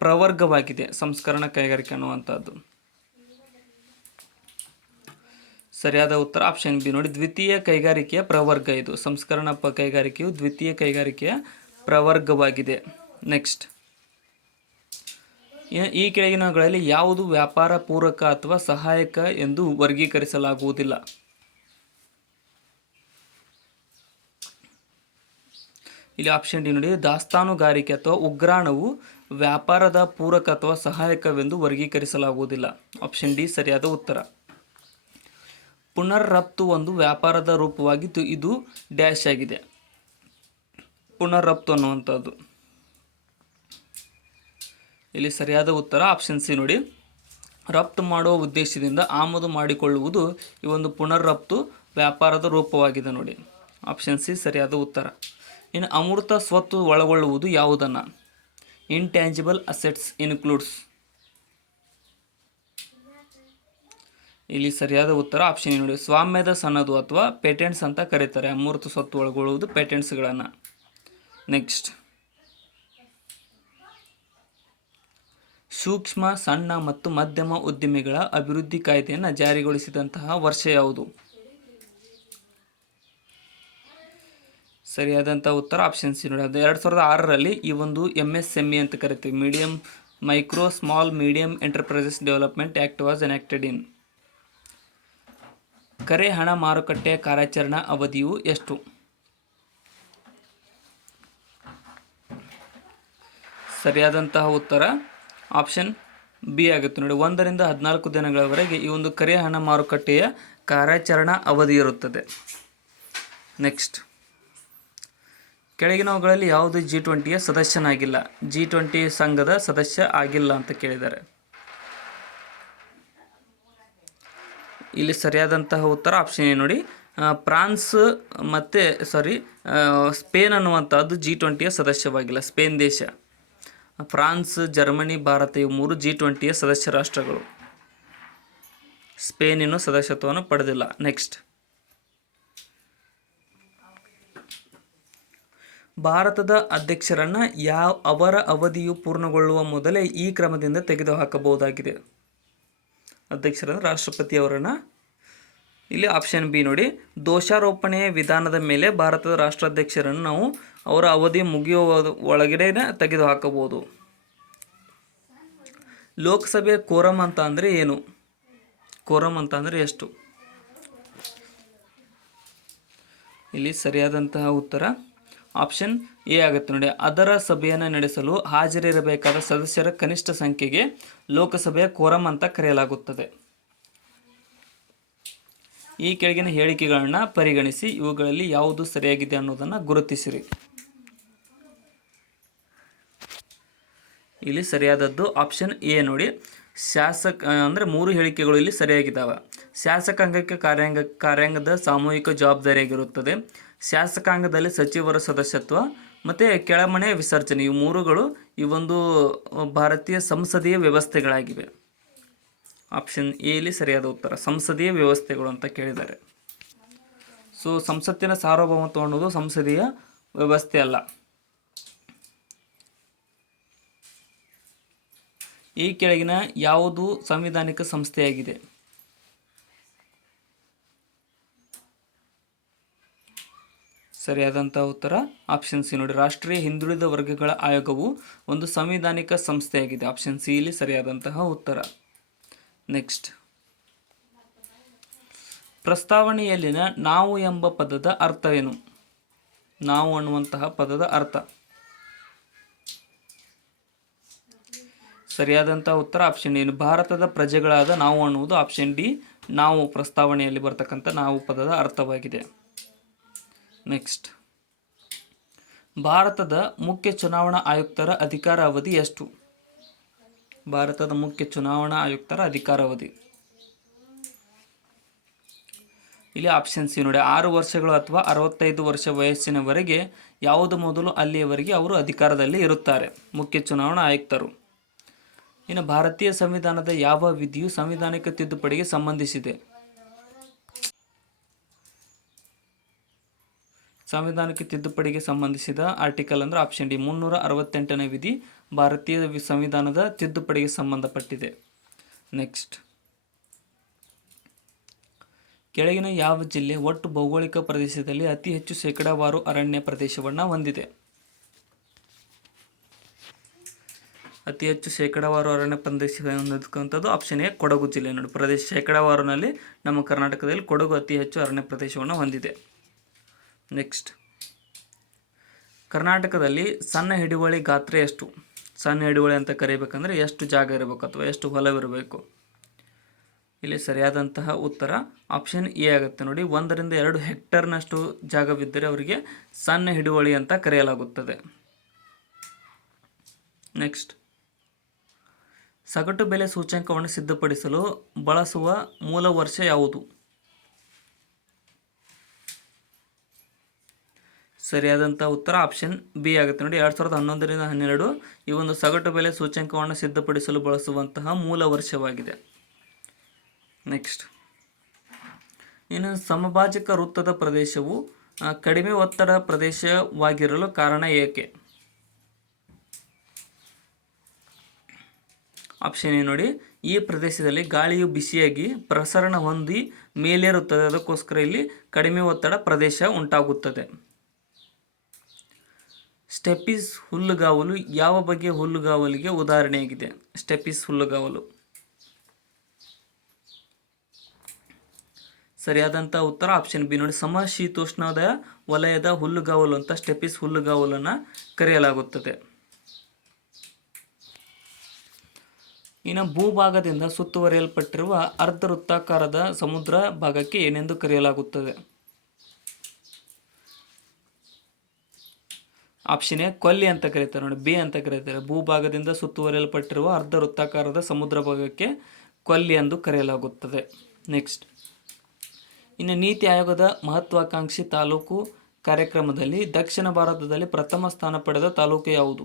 ಪ್ರವರ್ಗವಾಗಿದೆ? ಸಂಸ್ಕರಣಾ ಕೈಗಾರಿಕೆ ಅನ್ನುವಂಥದ್ದು ಸರಿಯಾದ ಉತ್ತರ ಆಪ್ಷನ್ ಬಿ ನೋಡಿ, ದ್ವಿತೀಯ ಕೈಗಾರಿಕೆಯ ಪ್ರವರ್ಗ. ಇದು ಸಂಸ್ಕರಣಾ ಕೈಗಾರಿಕೆಯು ದ್ವಿತೀಯ ಕೈಗಾರಿಕೆಯ ಪ್ರವರ್ಗವಾಗಿದೆ. ನೆಕ್ಸ್ಟ್, ಈ ಕೆಳಗಿನಗಳಲ್ಲಿ ಯಾವುದು ವ್ಯಾಪಾರ ಪೂರಕ ಅಥವಾ ಸಹಾಯಕ ಎಂದು ವರ್ಗೀಕರಿಸಲಾಗುವುದಿಲ್ಲ? ಇಲ್ಲಿ ಆಪ್ಷನ್ ಡಿ ನೋಡಿ, ದಾಸ್ತಾನುಗಾರಿಕೆ ಅಥವಾ ಉಗ್ರಾಣವು ವ್ಯಾಪಾರದ ಪೂರಕ ಅಥವಾ ಸಹಾಯಕವೆಂದು ವರ್ಗೀಕರಿಸಲಾಗುವುದಿಲ್ಲ. ಆಪ್ಷನ್ ಡಿ ಸರಿಯಾದ ಉತ್ತರ. ಪುನರ್ರಫ್ತು ಒಂದು ವ್ಯಾಪಾರದ ರೂಪವಾಗಿದ್ದು ಇದು ಡ್ಯಾಶ್ ಆಗಿದೆ. ಪುನರ್ರಫ್ತು ಅನ್ನುವಂಥದ್ದು. ಇಲ್ಲಿ ಸರಿಯಾದ ಉತ್ತರ ಆಪ್ಷನ್ ಸಿ ನೋಡಿ, ರಫ್ತು ಮಾಡುವ ಉದ್ದೇಶದಿಂದ ಆಮದು ಮಾಡಿಕೊಳ್ಳುವುದು ಈ ಒಂದು ಪುನರ್ರಫ್ತು ವ್ಯಾಪಾರದ ರೂಪವಾಗಿದೆ ನೋಡಿ. ಆಪ್ಷನ್ ಸಿ ಸರಿಯಾದ ಉತ್ತರ. ಇನ್ನು ಅಮೂರ್ತ ಸ್ವತ್ತು ಒಳಗೊಳ್ಳುವುದು ಯಾವುದನ್ನು? Intangible assets includes. ಇಲ್ಲಿ ಸರಿಯಾದ ಉತ್ತರ ಆಪ್ಷನ್ ನೋಡಿ, ಸ್ವಾಮ್ಯದ ಸನದು ಅಥವಾ ಪೇಟೆಂಟ್ಸ್ ಅಂತ ಕರೀತಾರೆ. ಅಮೂರ್ತ ಸ್ವತ್ತು ಒಳಗೊಳ್ಳುವುದು ಪೇಟೆಂಟ್ಸ್ಗಳನ್ನು. ನೆಕ್ಸ್ಟ್, ಸೂಕ್ಷ್ಮ, ಸಣ್ಣ ಮತ್ತು ಮಧ್ಯಮ ಉದ್ದಿಮೆಗಳ ಅಭಿವೃದ್ಧಿ ಕಾಯ್ದೆಯನ್ನು ಜಾರಿಗೊಳಿಸಿದಂತಹ ವರ್ಷ ಯಾವುದು? ಸರಿಯಾದಂಥ ಉತ್ತರ ಆಪ್ಷನ್ ಸಿ ನೋಡಿ, 2006ರಲ್ಲಿ ಈ ಒಂದು MSME ಅಂತ ಕರಿತೀವಿ, medium micro small medium enterprises development act was enacted in. ಕರೆ ಹಣ ಮಾರುಕಟ್ಟೆಯ ಕಾರ್ಯಾಚರಣಾ ಅವಧಿಯು ಎಷ್ಟು? ಸರಿಯಾದಂತಹ ಉತ್ತರ ಆಪ್ಷನ್ ಬಿ ಆಗುತ್ತೆ ನೋಡಿ, 1 ರಿಂದ 14 ದಿನಗಳವರೆಗೆ ಈ ಒಂದು ಕರೆ ಹಣ ಮಾರುಕಟ್ಟೆಯ ಕಾರ್ಯಾಚರಣಾ ಅವಧಿ ಇರುತ್ತದೆ. ನೆಕ್ಸ್ಟ್, ಕೆಳಗಿನವುಗಳಲ್ಲಿ ಯಾವುದು G20ಯ ಸದಸ್ಯನಾಗಿಲ್ಲ? G20 ಸಂಘದ ಸದಸ್ಯ ಆಗಿಲ್ಲ ಅಂತ ಕೇಳಿದ್ದಾರೆ. ಇಲ್ಲಿ ಸರಿಯಾದಂತಹ ಉತ್ತರ ಆಪ್ಷನ್ ಎ ನೋಡಿ, ಫ್ರಾನ್ಸ್ ಮತ್ತು ಸ್ಪೇನ್ ಅನ್ನುವಂಥದ್ದು G20ಯ ಸದಸ್ಯವಾಗಿಲ್ಲ. ಸ್ಪೇನ್ ದೇಶ, ಫ್ರಾನ್ಸ್, ಜರ್ಮನಿ, ಭಾರತ ಇವು 3 G20ಯ ಸದಸ್ಯ ರಾಷ್ಟ್ರಗಳು. ಸ್ಪೇನ್ ಇನ್ನೂ ಸದಸ್ಯತ್ವವನ್ನು ಪಡೆದಿಲ್ಲ. ನೆಕ್ಸ್ಟ್, ಭಾರತದ ಅಧ್ಯಕ್ಷರನ್ನು ಅವರ ಅವಧಿಯು ಪೂರ್ಣಗೊಳ್ಳುವ ಮೊದಲೇ ಈ ಕ್ರಮದಿಂದ ತೆಗೆದುಹಾಕಬಹುದಾಗಿದೆ? ಅಧ್ಯಕ್ಷರಂದ್ರೆ ರಾಷ್ಟ್ರಪತಿಯವರನ್ನು. ಇಲ್ಲಿ ಆಪ್ಷನ್ ಬಿ ನೋಡಿ, ದೋಷಾರೋಪಣೆಯ ವಿಧಾನದ ಮೇಲೆ ಭಾರತದ ರಾಷ್ಟ್ರಾಧ್ಯಕ್ಷರನ್ನು ನಾವು ಅವರ ಅವಧಿ ಮುಗಿಯುವ ಒಳಗಡೆ ತೆಗೆದುಹಾಕಬಹುದು. ಲೋಕಸಭೆಯ ಕೋರಮ್ ಅಂತ ಅಂದರೆ ಏನು? ಕೋರಮ್ ಅಂತ ಅಂದರೆ ಎಷ್ಟು? ಇಲ್ಲಿ ಸರಿಯಾದಂತಹ ಉತ್ತರ ಆಪ್ಷನ್ ಎ ಆಗುತ್ತೆ ನೋಡಿ, ಅದರ ಸಭೆಯನ್ನು ನಡೆಸಲು ಹಾಜರಿರಬೇಕಾದ ಸದಸ್ಯರ ಕನಿಷ್ಠ ಸಂಖ್ಯೆಗೆ ಲೋಕಸಭೆಯ ಕೋರಮ್ ಅಂತ ಕರೆಯಲಾಗುತ್ತದೆ. ಈ ಕೆಳಗಿನ ಹೇಳಿಕೆಗಳನ್ನು ಪರಿಗಣಿಸಿ ಇವುಗಳಲ್ಲಿ ಯಾವುದು ಸರಿಯಾಗಿದೆ ಅನ್ನೋದನ್ನು ಗುರುತಿಸಿರಿ. ಇಲ್ಲಿ ಸರಿಯಾದದ್ದು ಆಪ್ಷನ್ ಎ ನೋಡಿ, ಅಂದರೆ 3 ಹೇಳಿಕೆಗಳು ಇಲ್ಲಿ ಸರಿಯಾಗಿದ್ದಾವೆ. ಶಾಸಕಾಂಗಕ್ಕೆ ಕಾರ್ಯಾಂಗದ ಸಾಮೂಹಿಕ ಜವಾಬ್ದಾರಿಯಾಗಿರುತ್ತದೆ. ಶಾಸಕಾಂಗದಲ್ಲಿ ಸಚಿವರ ಸದಸ್ಯತ್ವ ಮತ್ತು ಕೆಳಮನೆ ವಿಸರ್ಜನೆ ಇವು 3ಗಳು ಈ ಒಂದು ಭಾರತೀಯ ಸಂಸದೀಯ ವ್ಯವಸ್ಥೆಗಳಾಗಿವೆ. ಆಪ್ಷನ್ ಎ ಇಲ್ಲಿ ಸರಿಯಾದ ಉತ್ತರ, ಸಂಸದೀಯ ವ್ಯವಸ್ಥೆಗಳು ಅಂತ ಕೇಳಿದ್ದಾರೆ. ಸೊ ಸಂಸತ್ತಿನ ಸಾರ್ವಭೌಮತ್ವ ಅನ್ನೋದು ಸಂಸದೀಯ ವ್ಯವಸ್ಥೆ ಅಲ್ಲ. ಈ ಕೆಳಗಿನ ಯಾವುದು ಸಂವಿಧಾನಿಕ ಸಂಸ್ಥೆಯಾಗಿದೆ? ಸರಿಯಾದಂಥ ಉತ್ತರ ಆಪ್ಷನ್ ಸಿ ನೋಡಿ, ರಾಷ್ಟ್ರೀಯ ಹಿಂದುಳಿದ ವರ್ಗಗಳ ಆಯೋಗವು ಒಂದು ಸಂವಿಧಾನಿಕ ಸಂಸ್ಥೆಯಾಗಿದೆ. ಆಪ್ಷನ್ ಸಿ ಇಲ್ಲಿ ಸರಿಯಾದಂತಹ ಉತ್ತರ. ನೆಕ್ಸ್ಟ್, ಪ್ರಸ್ತಾವನೆಯಲ್ಲಿನ ನಾವು ಎಂಬ ಪದದ ಅರ್ಥವೇನು? ನಾವು ಅನ್ನುವಂತಹ ಪದದ ಅರ್ಥ. ಸರಿಯಾದಂಥ ಉತ್ತರ ಆಪ್ಷನ್ ಡಿ, ಭಾರತದ ಪ್ರಜೆಗಳಾದ ನಾವು ಅನ್ನುವುದು ಆಪ್ಷನ್ ಡಿ ನಾವು ಪ್ರಸ್ತಾವನೆಯಲ್ಲಿ ಬರ್ತಕ್ಕಂಥ ನಾವು ಪದದ ಅರ್ಥವಾಗಿದೆ. ನೆಕ್ಸ್ಟ್, ಭಾರತದ ಮುಖ್ಯ ಚುನಾವಣಾ ಆಯುಕ್ತರ ಅಧಿಕಾರ ಅವಧಿ ಎಷ್ಟು? ಭಾರತದ ಮುಖ್ಯ ಚುನಾವಣಾ ಆಯುಕ್ತರ ಅಧಿಕಾರಾವಧಿ ಇಲ್ಲಿ ಆಪ್ಷನ್ ಸಿ ನೋಡಿ, 6 ವರ್ಷಗಳು ಅಥವಾ 65 ವರ್ಷ ವಯಸ್ಸಿನವರೆಗೆ ಯಾವುದು ಮೊದಲು ಅಲ್ಲಿಯವರೆಗೆ ಅವರು ಅಧಿಕಾರದಲ್ಲಿ ಇರುತ್ತಾರೆ ಮುಖ್ಯ ಚುನಾವಣಾ ಆಯುಕ್ತರು. ಇನ್ನು ಭಾರತೀಯ ಸಂವಿಧಾನದ ಯಾವ ವಿಧಿಯು ಸಂವಿಧಾನಿಕ ತಿದ್ದುಪಡಿಗೆ ಸಂಬಂಧಿಸಿದೆ? ಸಂವಿಧಾನಕ್ಕೆ ತಿದ್ದುಪಡಿಗೆ ಸಂಬಂಧಿಸಿದ ಆರ್ಟಿಕಲ್ ಅಂದರೆ ಆಪ್ಷನ್ ಡಿ 368ನೇ ವಿಧಿ ಭಾರತೀಯ ಸಂವಿಧಾನದ ತಿದ್ದುಪಡಿಗೆ ಸಂಬಂಧಪಟ್ಟಿದೆ. ನೆಕ್ಸ್ಟ್, ಕೆಳಗಿನ ಯಾವ ಜಿಲ್ಲೆ ಒಟ್ಟು ಭೌಗೋಳಿಕ ಪ್ರದೇಶದಲ್ಲಿ ಅತಿ ಹೆಚ್ಚು ಶೇಕಡಾವಾರು ಅರಣ್ಯ ಪ್ರದೇಶವನ್ನು ಹೊಂದಿದೆ? ಅತಿ ಹೆಚ್ಚು ಶೇಕಡಾವಾರು ಅರಣ್ಯ ಪ್ರದೇಶ ಹೊಂದಿರತಕ್ಕಂಥದ್ದು ಆಪ್ಷನ್ ಎ ಕೊಡಗು ಜಿಲ್ಲೆ ನೋಡಿ. ಪ್ರದೇಶ ಶೇಕಡಾವಾರಿನಲ್ಲಿ ನಮ್ಮ ಕರ್ನಾಟಕದಲ್ಲಿ ಕೊಡಗು ಅತಿ ಹೆಚ್ಚು ಅರಣ್ಯ ಪ್ರದೇಶವನ್ನು ಹೊಂದಿದೆ. ನೆಕ್ಸ್ಟ್, ಕರ್ನಾಟಕದಲ್ಲಿ ಸಣ್ಣ ಹಿಡುವಳಿ ಗಾತ್ರ ಎಷ್ಟು? ಸಣ್ಣ ಹಿಡುವಳಿ ಅಂತ ಕರೀಬೇಕಂದ್ರೆ ಎಷ್ಟು ಜಾಗ ಇರಬೇಕು ಅಥವಾ ಎಷ್ಟು ಹೊಲವಿರಬೇಕು? ಇಲ್ಲಿ ಸರಿಯಾದಂತಹ ಉತ್ತರ ಆಪ್ಷನ್ ಎ ಆಗುತ್ತೆ ನೋಡಿ. 1 ರಿಂದ 2 ಹೆಕ್ಟರ್ನಷ್ಟು ಜಾಗವಿದ್ದರೆ ಅವರಿಗೆ ಸಣ್ಣ ಹಿಡುವಳಿ ಅಂತ ಕರೆಯಲಾಗುತ್ತದೆ. ನೆಕ್ಸ್ಟ್, ಸಗಟು ಬೆಲೆ ಸೂಚ್ಯಂಕವನ್ನು ಸಿದ್ಧಪಡಿಸಲು ಬಳಸುವ ಮೂಲ ವರ್ಷ ಯಾವುದು? ಸರಿಯಾದಂಥ ಉತ್ತರ ಆಪ್ಷನ್ ಬಿ ಆಗುತ್ತೆ ನೋಡಿ. 2011 ರಿಂದ 12 ಈ ಒಂದು ಸಗಟು ಬೆಲೆ ಸೂಚ್ಯಂಕವನ್ನು ಸಿದ್ಧಪಡಿಸಲು ಬಳಸುವಂತಹ ಮೂಲ ವರ್ಷವಾಗಿದೆ. ನೆಕ್ಸ್ಟ್, ಇನ್ನು ಸಮಭಾಜಕ ವೃತ್ತದ ಪ್ರದೇಶವು ಕಡಿಮೆ ಒತ್ತಡ ಪ್ರದೇಶವಾಗಿರಲು ಕಾರಣ ಏಕೆ? ಆಪ್ಷನ್ ಎ ನೋಡಿ. ಈ ಪ್ರದೇಶದಲ್ಲಿ ಗಾಳಿಯು ಬಿಸಿಯಾಗಿ ಪ್ರಸರಣ ಹೊಂದಿ ಮೇಲೇರುತ್ತದೆ, ಅದಕ್ಕೋಸ್ಕರ ಇಲ್ಲಿ ಕಡಿಮೆ ಒತ್ತಡ ಪ್ರದೇಶ ಉಂಟಾಗುತ್ತದೆ. ಸ್ಟೆಪ್ಪಿಸ್ ಹುಲ್ಲುಗಾವಲು ಯಾವ ಬಗೆಯ ಹುಲ್ಲುಗಾವಲಿಗೆ ಉದಾಹರಣೆಯಾಗಿದೆ? ಸ್ಟೆಪ್ಪಿಸ್ ಹುಲ್ಲುಗಾವಲು ಸರಿಯಾದಂಥ ಉತ್ತರ ಆಪ್ಷನ್ ಬಿ ನೋಡಿ. ಸಮಶೀತೋಷ್ಣದ ವಲಯದ ಹುಲ್ಲುಗಾವಲು ಅಂತ ಸ್ಟೆಪ್ಪಿಸ್ ಹುಲ್ಲುಗಾವಲನ್ನು ಕರೆಯಲಾಗುತ್ತದೆ. ಇನ್ನು ಭೂಭಾಗದಿಂದ ಸುತ್ತುವರಿಯಲ್ಪಟ್ಟಿರುವ ಅರ್ಧ ವೃತ್ತಾಕಾರದ ಸಮುದ್ರ ಭಾಗಕ್ಕೆ ಏನೆಂದು ಕರೆಯಲಾಗುತ್ತದೆ? ಆಪ್ಷನ್ ಎ ಕೊಲ್ಲಿ ಅಂತ ಕರೀತಾರೆ ನೋಡಿ. ಬಿ ಅಂತ ಕರೀತಾರೆ. ಭೂಭಾಗದಿಂದ ಸುತ್ತುವರಿಯಲ್ಪಟ್ಟಿರುವ ಅರ್ಧ ವೃತ್ತಾಕಾರದ ಸಮುದ್ರ ಭಾಗಕ್ಕೆ ಕೊಲ್ಲಿ ಎಂದು ಕರೆಯಲಾಗುತ್ತದೆ. ನೆಕ್ಸ್ಟ್, ಇನ್ನು ನೀತಿ ಆಯೋಗದ ಮಹತ್ವಾಕಾಂಕ್ಷಿ ತಾಲೂಕು ಕಾರ್ಯಕ್ರಮದಲ್ಲಿ ದಕ್ಷಿಣ ಭಾರತದಲ್ಲಿ ಪ್ರಥಮ ಸ್ಥಾನ ಪಡೆದ ತಾಲೂಕು ಯಾವುದು?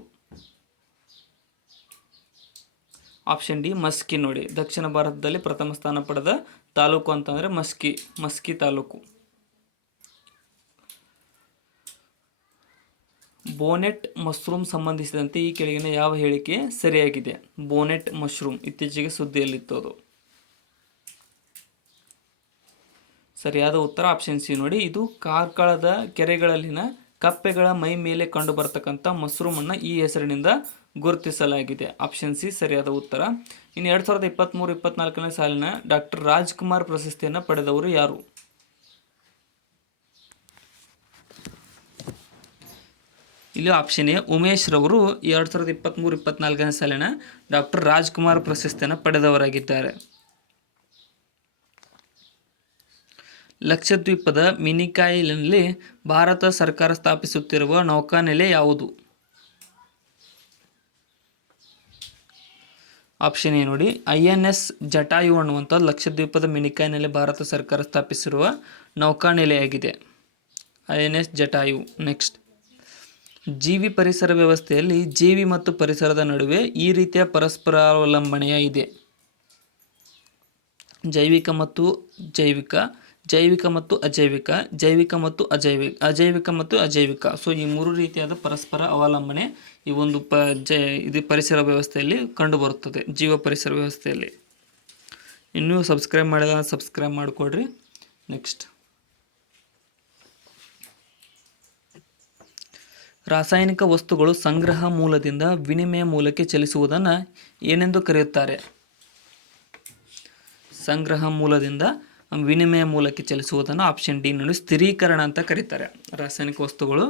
ಆಪ್ಷನ್ ಡಿ ಮಸ್ಕಿ ನೋಡಿ. ದಕ್ಷಿಣ ಭಾರತದಲ್ಲಿ ಪ್ರಥಮ ಸ್ಥಾನ ಪಡೆದ ತಾಲೂಕು ಅಂತಂದರೆ ಮಸ್ಕಿ ತಾಲೂಕು. ಬೋನೆಟ್ ಮಶ್ರೂಮ್ ಸಂಬಂಧಿಸಿದಂತೆ ಈ ಕೆಳಗಿನ ಯಾವ ಹೇಳಿಕೆ ಸರಿಯಾಗಿದೆ? ಬೋನೆಟ್ ಮಶ್ರೂಮ್ ಇತ್ತೀಚೆಗೆ ಸುದ್ದಿಯಲ್ಲಿತ್ತು ಅದು. ಸರಿಯಾದ ಉತ್ತರ ಆಪ್ಷನ್ ಸಿ ನೋಡಿ. ಇದು ಕಾರ್ಕಳದ ಕೆರೆಗಳಲ್ಲಿನ ಕಪ್ಪೆಗಳ ಮೈ ಮೇಲೆ ಕಂಡು ಬರತಕ್ಕಂಥ ಮಶ್ರೂಮನ್ನು ಈ ಹೆಸರಿನಿಂದ ಗುರುತಿಸಲಾಗಿದೆ. ಆಪ್ಷನ್ ಸಿ ಸರಿಯಾದ ಉತ್ತರ. ಇನ್ನು 2023-24ನೇ ಸಾಲಿನ ಡಾಕ್ಟರ್ ರಾಜ್ಕುಮಾರ್ ಪ್ರಶಸ್ತಿಯನ್ನು ಪಡೆದವರು ಯಾರು? ಇಲ್ಲಿ ಆಪ್ಷನ್ ಎ ಉಮೇಶ್ ರವರು 2023-24ನೇ ಸಾಲಿನ ಡಾಕ್ಟರ್ ರಾಜ್ಕುಮಾರ್ ಪ್ರಶಸ್ತಿಯನ್ನು ಪಡೆದವರಾಗಿದ್ದಾರೆ. ಲಕ್ಷದ್ವೀಪದ ಮಿನಿಕಾಯಿನಲ್ಲಿ ಭಾರತ ಸರ್ಕಾರ ಸ್ಥಾಪಿಸುತ್ತಿರುವ ನೌಕಾನೆಲೆ ಯಾವುದು? ಆಪ್ಷನ್ ಎ ನೋಡಿ. INS ಜಟಾಯು ಅನ್ನುವಂಥ ಲಕ್ಷದ್ವೀಪದ ಮಿನಿಕಾಯಿನಲ್ಲಿ ಭಾರತ ಸರ್ಕಾರ ಸ್ಥಾಪಿಸಿರುವ ನೌಕಾನೆಲೆಯಾಗಿದೆ. INS ಜಟಾಯು. ನೆಕ್ಸ್ಟ್, ಜೀವಿ ಪರಿಸರ ವ್ಯವಸ್ಥೆಯಲ್ಲಿ ಜೀವಿ ಮತ್ತು ಪರಿಸರದ ನಡುವೆ ಈ ರೀತಿಯ ಪರಸ್ಪರ ಅವಲಂಬನೆಯ ಇದೆ. ಜೈವಿಕ ಮತ್ತು ಜೈವಿಕ, ಜೈವಿಕ ಮತ್ತು ಅಜೈವಿಕ, ಜೈವಿಕ ಮತ್ತು ಅಜೈವಿಕ ಮತ್ತು ಅಜೈವಿಕ. ಸೊ ಈ 3 ರೀತಿಯಾದ ಪರಸ್ಪರ ಅವಲಂಬನೆ ಈ ಒಂದು ಇದು ಪರಿಸರ ವ್ಯವಸ್ಥೆಯಲ್ಲಿ ಕಂಡುಬರುತ್ತದೆ, ಜೀವ ಪರಿಸರ ವ್ಯವಸ್ಥೆಯಲ್ಲಿ. ಇನ್ನೂ ಸಬ್ಸ್ಕ್ರೈಬ್ ಮಾಡಿದ ಸಬ್ಸ್ಕ್ರೈಬ್ ಮಾಡಿಕೊಡ್ರಿ. ನೆಕ್ಸ್ಟ್, ರಾಸಾಯನಿಕ ವಸ್ತುಗಳು ಸಂಗ್ರಹ ಮೂಲದಿಂದ ವಿನಿಮಯ ಮೂಲಕ್ಕೆ ಚಲಿಸುವುದನ್ನು ಏನೆಂದು ಕರೆಯುತ್ತಾರೆ? ಸಂಗ್ರಹ ಮೂಲದಿಂದ ವಿನಿಮಯ ಮೂಲಕ್ಕೆ ಚಲಿಸುವುದನ್ನು ಆಪ್ಷನ್ ಡಿ ನೋಡಿ ಸ್ಥಿರೀಕರಣ ಅಂತ ಕರೀತಾರೆ. ರಾಸಾಯನಿಕ ವಸ್ತುಗಳು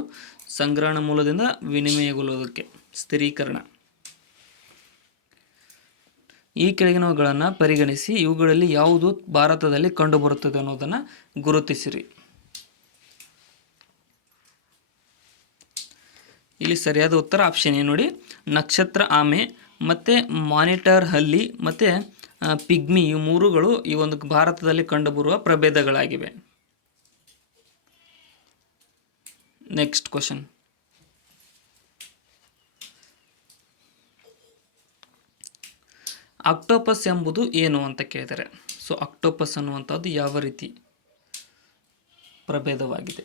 ಸಂಗ್ರಹಣ ಮೂಲದಿಂದ ವಿನಿಮಯಗೊಳ್ಳುವುದಕ್ಕೆ ಸ್ಥಿರೀಕರಣ. ಈ ಕೆಳಗಿನವುಗಳನ್ನು ಪರಿಗಣಿಸಿ ಇವುಗಳಲ್ಲಿ ಯಾವುದು ಭಾರತದಲ್ಲಿ ಕಂಡುಬರುತ್ತದೆ ಅನ್ನೋದನ್ನು ಗುರುತಿಸಿರಿ. ಇಲ್ಲಿ ಸರಿಯಾದ ಉತ್ತರ ಆಪ್ಷನ್ ಎ ನೋಡಿ. ನಕ್ಷತ್ರ ಆಮೆ ಮತ್ತು ಮಾನಿಟರ್ ಹಲ್ಲಿ ಮತ್ತು ಪಿಗ್ಮಿ ಈ 3ಗಳು ಈ ಒಂದು ಭಾರತದಲ್ಲಿ ಕಂಡುಬರುವ ಪ್ರಭೇದಗಳಾಗಿವೆ. ನೆಕ್ಸ್ಟ್ ಕ್ವಶನ್, ಆಕ್ಟೋಪಸ್ ಎಂಬುದು ಏನು ಅಂತ ಕೇಳಿದರೆ, ಸೊ ಆಕ್ಟೋಪಸ್ ಅನ್ನುವಂಥದ್ದು ಯಾವ ರೀತಿ ಪ್ರಭೇದವಾಗಿದೆ?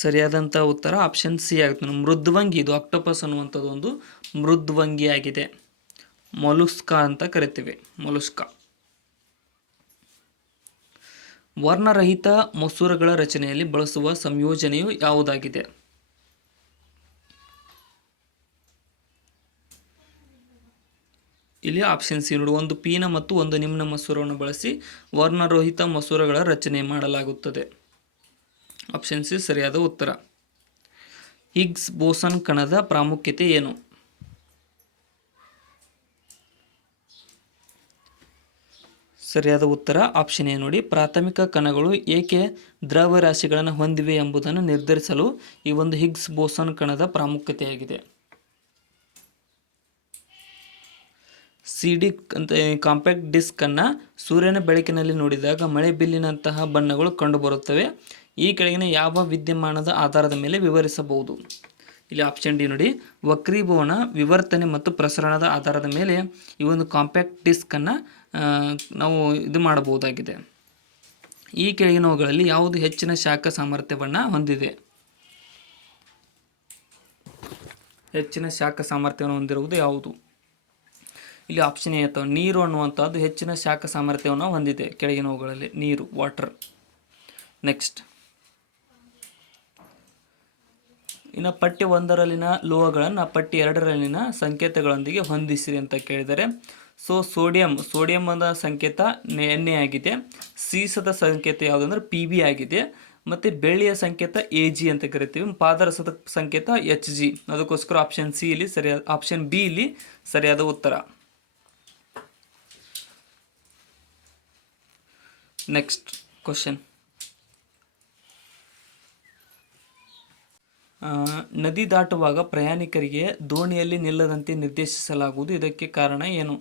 ಸರಿಯಾದಂಥ ಉತ್ತರ ಆಪ್ಷನ್ ಸಿ ಆಗುತ್ತೆ. ಮೃದ್ವಂಗಿ. ಇದು ಆಕ್ಟೋಪಸ್ ಅನ್ನುವಂಥದ್ದು ಒಂದು ಮೃದ್ವಂಗಿ ಆಗಿದೆ. ಮೊಲುಸ್ಕಾ ಅಂತ ಕರಿತೀವಿ, ಮೊಲುಸ್ಕಾ. ವರ್ಣರಹಿತ ಮಸೂರಗಳ ರಚನೆಯಲ್ಲಿ ಬಳಸುವ ಸಂಯೋಜನೆಯು ಯಾವುದಾಗಿದೆ? ಇಲ್ಲಿ ಆಪ್ಷನ್ ಸಿ ನೋಡಿ, ಒಂದು ಪೀನ ಮತ್ತು ಒಂದು ನಿಮ್ನ ಮಸೂರವನ್ನು ಬಳಸಿ ವರ್ಣರಹಿತ ಮಸೂರಗಳ ರಚನೆ ಮಾಡಲಾಗುತ್ತದೆ. ಆಪ್ಷನ್ ಸಿ ಸರಿಯಾದ ಉತ್ತರ. ಹಿಗ್ಸ್ ಬೋಸನ್ ಕಣದ ಪ್ರಾಮುಖ್ಯತೆ ಏನು? ಸರಿಯಾದ ಉತ್ತರ ಆಪ್ಷನ್ ಎ ನೋಡಿ, ಪ್ರಾಥಮಿಕ ಕಣಗಳು ಏಕೆ ದ್ರವ್ಯರಾಶಿಗಳನ್ನು ಹೊಂದಿವೆ ಎಂಬುದನ್ನು ನಿರ್ಧರಿಸಲು ಈ ಒಂದು ಹಿಗ್ಸ್ ಬೋಸನ್ ಕಣದ ಪ್ರಾಮುಖ್ಯತೆಯಾಗಿದೆ. ಸಿಡಿ ಅಂತ ಕಾಂಪ್ಯಾಕ್ಟ್ ಡಿಸ್ಕ್ ಅನ್ನು ಸೂರ್ಯನ ಬೆಳಕಿನಲ್ಲಿ ನೋಡಿದಾಗ ಮಳೆ ಬಿಲ್ಲಿನಂತಹ ಬಣ್ಣಗಳು ಕಂಡುಬರುತ್ತವೆ. ಈ ಕೆಳಗಿನ ಯಾವ ವಿದ್ಯಮಾನದ ಆಧಾರದ ಮೇಲೆ ವಿವರಿಸಬಹುದು? ಇಲ್ಲಿ ಆಪ್ಷನ್ ಡಿ ನೋಡಿ, ವಕ್ರೀಭವನ, ವಿವರ್ತನೆ ಮತ್ತು ಪ್ರಸರಣದ ಆಧಾರದ ಮೇಲೆ ಈ ಒಂದು ಕಾಂಪ್ಯಾಕ್ಟ್ ಡಿಸ್ಕನ್ನು ನಾವು ಇದು ಮಾಡಬಹುದಾಗಿದೆ. ಈ ಕೆಳಗಿನವುಗಳಲ್ಲಿ ಯಾವುದು ಹೆಚ್ಚಿನ ಶಾಖ ಸಾಮರ್ಥ್ಯವನ್ನು ಹೊಂದಿದೆ? ಹೆಚ್ಚಿನ ಶಾಖ ಸಾಮರ್ಥ್ಯವನ್ನು ಹೊಂದಿರುವುದು ಯಾವುದು? ಇಲ್ಲಿ ಆಪ್ಷನ್ ಎ ಅಥವಾ ನೀರು ಅನ್ನುವಂಥದ್ದು ಹೆಚ್ಚಿನ ಶಾಖ ಸಾಮರ್ಥ್ಯವನ್ನು ಹೊಂದಿದೆ. ಕೆಳಗಿನವುಗಳಲ್ಲಿ ನೀರು, ವಾಟರ್. ನೆಕ್ಸ್ಟ್, ಇನ್ನು ಪಠ್ಯ 1ರಲ್ಲಿನ ಲೋಹಗಳನ್ನು ಪಠ್ಯ 2ರಲ್ಲಿನ ಸಂಕೇತಗಳೊಂದಿಗೆ ಹೊಂದಿಸಿರಿ ಅಂತ ಕೇಳಿದರೆ, ಸೊ ಸೋಡಿಯಂ ಅನ್ನೋ ಸಂಕೇತ Na ಆಗಿದೆ. ಸೀಸದ ಸಂಕೇತ ಯಾವುದಂದ್ರೆ Pb ಆಗಿದೆ. ಮತ್ತು ಬೆಳ್ಳಿಯ ಸಂಕೇತ Ag ಅಂತ ಕರಿತೀವಿ. ಪಾದರಸದ ಸಂಕೇತ Hg. ಅದಕ್ಕೋಸ್ಕರ ಆಪ್ಷನ್ ಬಿ ಇಲ್ಲಿ ಸರಿಯಾದ ಉತ್ತರ. ನೆಕ್ಸ್ಟ್ ಕ್ವಶನ್, ನದಿ ದಾಟುವಾಗ ಪ್ರಯಾಣಿಕರಿಗೆ ದೋಣಿಯಲ್ಲಿ ನಿಲ್ಲದಂತೆ ನಿರ್ದೇಶಿಸಲಾಗುವುದು. ಇದಕ್ಕೆ ಕಾರಣ ಏನು?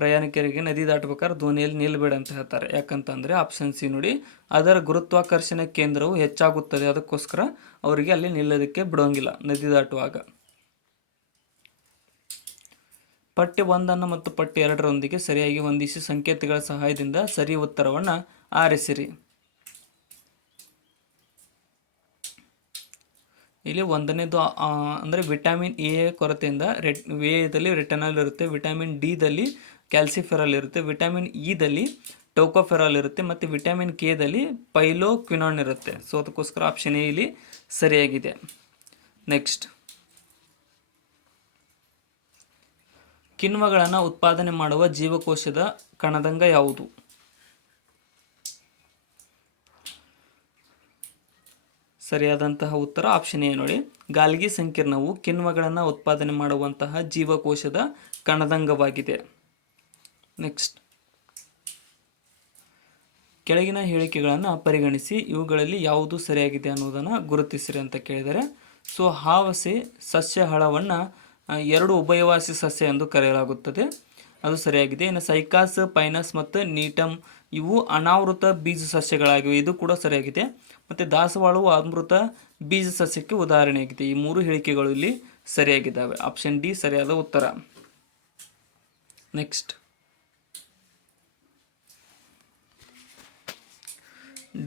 ಪ್ರಯಾಣಿಕರಿಗೆ ನದಿ ದಾಟಬೇಕಾದ್ರೆ ದೋಣಿಯಲ್ಲಿ ನಿಲ್ಲಬೇಡ ಅಂತ ಹೇಳ್ತಾರೆ. ಯಾಕಂತಂದರೆ ಆಪ್ಷನ್ ಸಿ ನೋಡಿ, ಅದರ ಗುರುತ್ವಾಕರ್ಷಣೆ ಕೇಂದ್ರವು ಹೆಚ್ಚಾಗುತ್ತದೆ. ಅದಕ್ಕೋಸ್ಕರ ಅವರಿಗೆ ಅಲ್ಲಿ ನಿಲ್ಲೋದಕ್ಕೆ ಬಿಡೋಂಗಿಲ್ಲ ನದಿ ದಾಟುವಾಗ. ಪಠ್ಯ 1 ಮತ್ತು ಪಠ್ಯ 2ರೊಂದಿಗೆ ಸರಿಯಾಗಿ ಹೊಂದಿಸಿ ಸಂಕೇತಗಳ ಸಹಾಯದಿಂದ ಸರಿ ಉತ್ತರವನ್ನು ಆರಿಸಿರಿ. ಇಲ್ಲಿ ಒಂದನೇದು ಅಂದರೆ ವಿಟಮಿನ್ ಎ ಕೊರತೆಯಿಂದ ವೇದಲ್ಲಿ ರೆಟಿನಾಲ್ ಇರುತ್ತೆ, ವಿಟಮಿನ್ ಡಿದಲ್ಲಿ ಕ್ಯಾಲ್ಸಿಫೆರಾಲ್ ಇರುತ್ತೆ, ವಿಟಮಿನ್ ಇದಲ್ಲಿ ಟೋಕೋಫೆರಾಲ್ ಇರುತ್ತೆ, ಮತ್ತು ವಿಟಮಿನ್ ಕೆದಲ್ಲಿ ಪೈಲೋಕ್ವಿನಾನ್ ಇರುತ್ತೆ. ಸೊ ಅದಕ್ಕೋಸ್ಕರ ಆಪ್ಷನ್ ಎ ಇಲ್ಲಿ ಸರಿಯಾಗಿದೆ. ನೆಕ್ಸ್ಟ್, ಕಿಣ್ವಗಳನ್ನು ಉತ್ಪಾದನೆ ಮಾಡುವ ಜೀವಕೋಶದ ಕಣದಂಗ ಯಾವುದು? ಸರಿಯಾದಂತಹ ಉತ್ತರ ಆಪ್ಷನ್ ಎ ನೋಡಿ, ಗಾಲ್ಗಿ ಸಂಕೀರ್ಣವು ಕಿಣ್ವಗಳನ್ನು ಉತ್ಪಾದನೆ ಮಾಡುವಂತಹ ಜೀವಕೋಶದ ಕಣದಂಗವಾಗಿದೆ. ನೆಕ್ಸ್ಟ್, ಕೆಳಗಿನ ಹೇಳಿಕೆಗಳನ್ನು ಪರಿಗಣಿಸಿ ಇವುಗಳಲ್ಲಿ ಯಾವುದು ಸರಿಯಾಗಿದೆ ಅನ್ನೋದನ್ನು ಗುರುತಿಸಿರಿ ಅಂತ ಕೇಳಿದರೆ, ಸೊ ಹಾವಸೆ ಸಸ್ಯಹಳವನ್ನು 2 ಉಭಯವಾಸಿ ಸಸ್ಯ ಎಂದು ಕರೆಯಲಾಗುತ್ತದೆ. ಅದು ಸರಿಯಾಗಿದೆ. ಇನ್ನು ಸೈಕಾಸ್, ಪೈನಸ್ ಮತ್ತು ನೀಟಮ್ ಇವು ಅನಾವೃತ ಬೀಜ ಸಸ್ಯಗಳಾಗಿವೆ. ಇದು ಕೂಡ ಸರಿಯಾಗಿದೆ. ಮತ್ತು ದಾಸವಾಳವು ಅಮೃತ ಬೀಜ ಸಸ್ಯಕ್ಕೆ ಉದಾಹರಣೆಯಾಗಿದೆ. ಈ 3 ಹೇಳಿಕೆಗಳು ಇಲ್ಲಿ ಸರಿಯಾಗಿದ್ದಾವೆ. ಆಪ್ಷನ್ ಡಿ ಸರಿಯಾದ ಉತ್ತರ. ನೆಕ್ಸ್ಟ್,